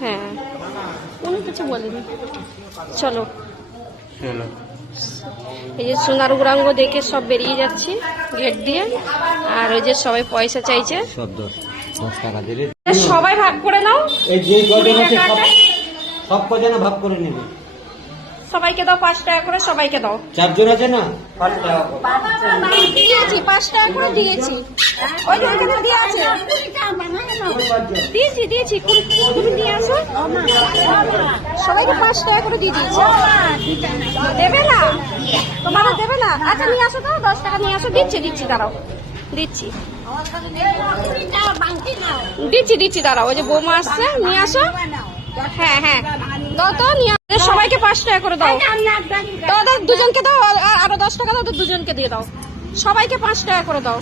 হ্যাঁ, কোনো কিছু বলিনি। চলো, এই যে সোনার গৌরাঙ্গ দেখে সব বেরিয়ে যাচ্ছি গেট দিয়ে। আর ওই যে সবাই পয়সা চাইছে, সব 10 টাকা দিলে সবাই ভাগ করে নাও। এই যে কজন আছে সব কজন ভাগ করে নেবে। সবাইকে দাও 5 টাকা করে, সবাইকে দাও। 4 জন আছে না, 5 টাকা দিয়েছি, 5 টাকা করে দিয়েছি। ওই যে ওখানে দিয়ে আছে, দিয়েছি। তুমি দিয়ে আসো, সবাইকে 5 টাকা করে দিয়ে দিয়েছি। দেবে না, তোমার দেবে না? আচ্ছা নিয়ে আসো তো, 10 টাকা নিয়ে আসো। দিচ্ছি, দাঁড়াও, দিচ্ছি, দাঁড়াও। ওই যে বৌমা আসছে, নিয়ে আসো। হ্যাঁ, দাও তো, নিয়ে সবাইকে 5 টাকা করে দাও। দাও, দুজনকে দাও, আরো 10 টাকা দাও, দুজনকে দিয়ে দাও। সবাইকে 5 টাকা করে দাও।